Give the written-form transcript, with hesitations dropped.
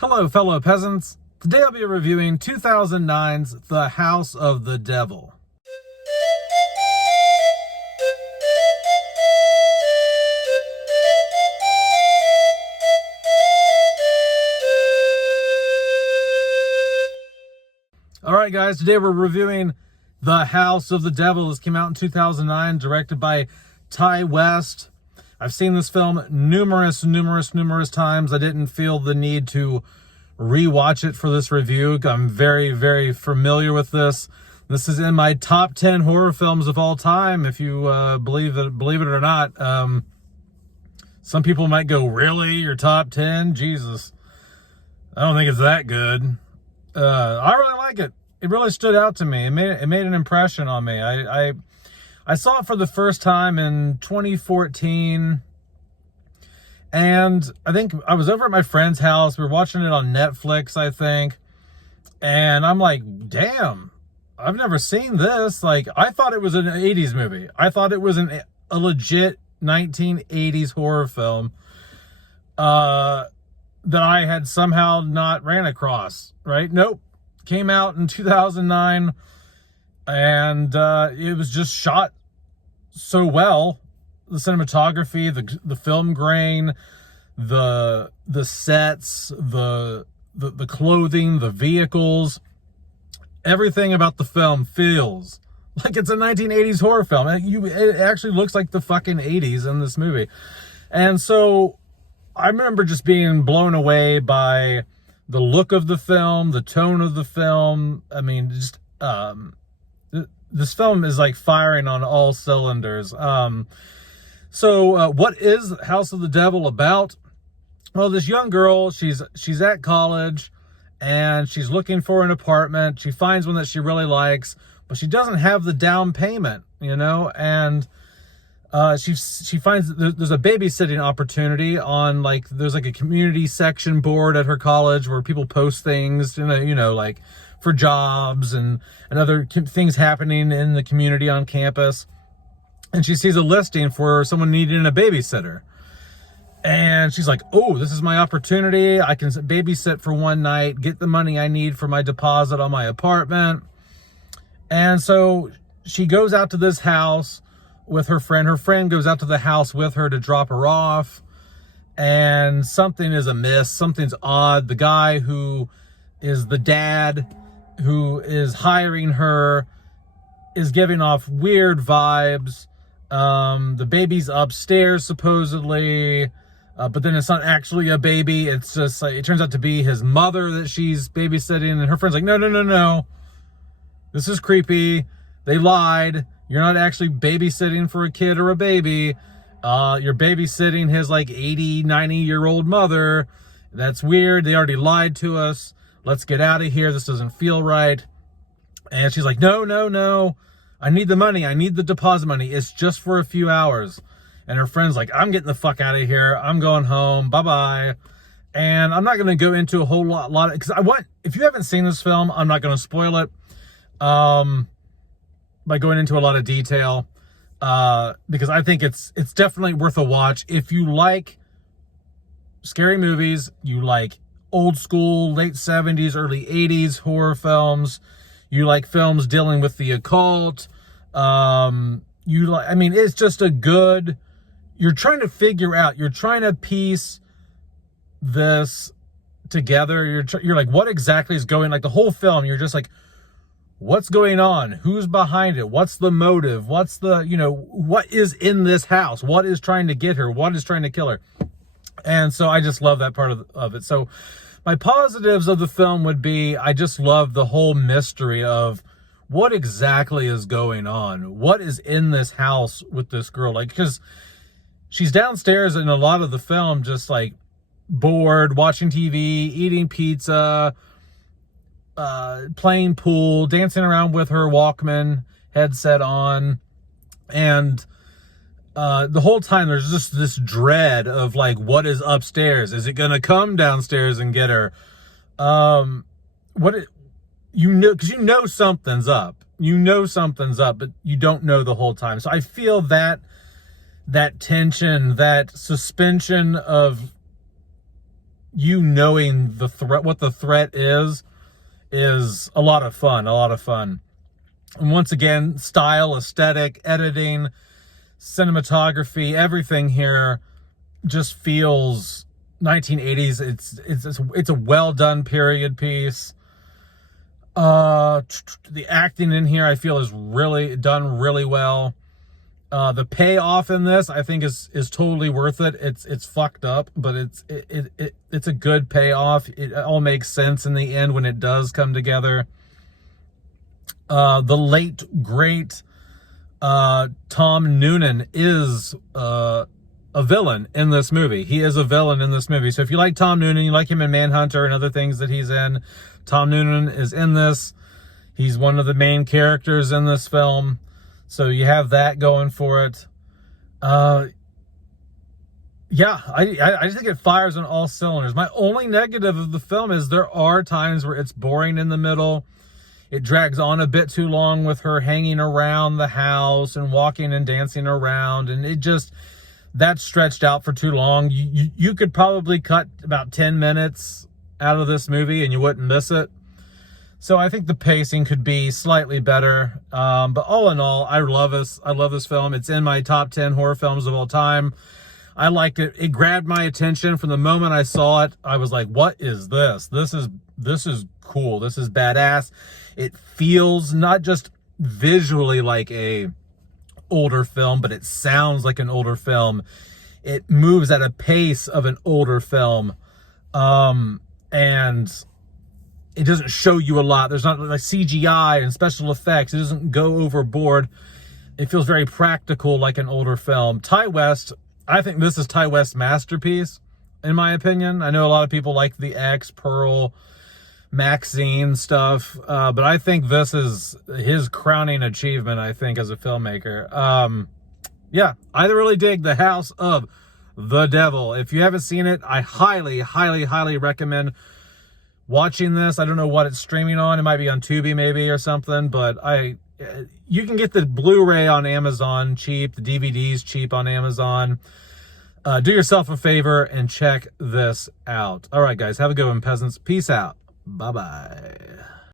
Hello, fellow peasants. Today I'll be reviewing 2009's The House of the Devil. Alright guys, today we're reviewing The House of the Devil. This came out in 2009, directed by Ti West. I've seen this film numerous times. I didn't feel the need to rewatch it for this review. I'm very familiar with this. This is in my top 10 horror films of all time, if you believe it or not. Some people might go, really? Your top 10? Jesus. I don't think it's that good. I really like it. It really stood out to me. It made an impression on me. I saw it for the first time in 2014, and I think I was over at my friend's house. We were watching it on Netflix, I think, and I'm like, damn, I've never seen this. Like, I thought it was an 80s movie. I thought it was a legit 1980s horror film that I had somehow not ran across, right? Nope. Came out in 2009, and it was just shot so well. The cinematography, the film grain, the sets, the clothing, the vehicles, everything about the film feels like it's a 1980s horror film. It actually looks like the fucking 80s in this movie. And so I remember just being blown away by the look of the film, the tone of the film. I mean, just this film is like firing on all cylinders. So what is House of the Devil about? Well, this young girl, she's at college, and she's looking for an apartment. She finds one that she really likes, but she doesn't have the down payment, you know, and she finds there's a babysitting opportunity on, like, there's like a community section board at her college where people post things, you know, like for jobs and other things happening in the community on campus. And she sees a listing for someone needing a babysitter. And she's like, oh, this is my opportunity. I can babysit for one night, get the money I need for my deposit on my apartment. And so she goes out to this house with her friend. Her friend goes out to the house with her to drop her off. And something is amiss. Something's odd. The guy who is the dad who is hiring her is giving off weird vibes. The baby's upstairs supposedly, but then it's not actually a baby. It's just like, it turns out to be his mother that she's babysitting, and her friend's like, no. This is creepy. They lied. You're not actually babysitting for a kid or a baby. You're babysitting his like 80, 90-year-old mother. That's weird. They already lied to us. Let's get out of here. This doesn't feel right. And she's like, no. I need the money. I need the deposit money. It's just for a few hours. And her friend's like, I'm getting the fuck out of here. I'm going home. Bye-bye. And I'm not going to go into a whole lot because if you haven't seen this film, I'm not going to spoil it by going into a lot of detail because I think it's definitely worth a watch. If you like scary movies, you like old school, late 70s, early 80s horror films, you like films dealing with the occult, it's just a good, you're trying to piece this together. You're like, what exactly is going, like the whole film, you're just like, what's going on? Who's behind it? What's the motive? What's the, what is in this house? What is trying to get her? What is trying to kill her? And so I just love that part of it. So my positives of the film would be, I just love the whole mystery of what exactly is going on. What is in this house with this girl? Like, because she's downstairs in a lot of the film, just like bored, watching TV, eating pizza, playing pool, dancing around with her Walkman headset on. And the whole time there's just this dread of like, what is upstairs? Is it going to come downstairs and get her? Because something's up. Something's up, but you don't know the whole time. So I feel that tension, that suspension of you knowing the threat, what the threat is a lot of fun, a lot of fun. And once again, style, aesthetic, editing, cinematography, everything here just feels 1980s. It's a well done period piece. The acting in here I feel is really done really well. The payoff in this I think is totally worth it. It's fucked up, but it's a good payoff. It all makes sense in the end when it does come together. The late great Tom Noonan is a villain in this movie. He is a villain in this movie. So if you like Tom Noonan, you like him in Manhunter and other things that he's in, Tom Noonan is in this. He's one of the main characters in this film. So you have that going for it. Yeah, I just think it fires on all cylinders. My only negative of the film is there are times where it's boring in the middle. It drags on a bit too long with her hanging around the house and walking and dancing around. And it just, that's stretched out for too long. You could probably cut about 10 minutes out of this movie and you wouldn't miss it. So I think the pacing could be slightly better. But all in all, I love this. I love this film. It's in my top 10 horror films of all time. I liked it. It grabbed my attention from the moment I saw it. I was like, what is this? This is cool. This is badass. It feels not just visually like a older film, but it sounds like an older film. It moves at a pace of an older film. And it doesn't show you a lot. There's not like CGI and special effects. It doesn't go overboard. It feels very practical like an older film. Ti West, I think this is Ti West's masterpiece, in my opinion. I know a lot of people like the X, Pearl, Maxine stuff, but I think this is his crowning achievement, I think, as a filmmaker. Yeah, I really dig The House of the Devil. If you haven't seen it, I highly, highly, highly recommend watching this. I don't know what it's streaming on. It might be on Tubi maybe or something, but you can get the Blu-ray on Amazon cheap, the DVDs cheap on Amazon. Do yourself a favor and check this out. All right, guys, have a good one, peasants. Peace out. Bye-bye.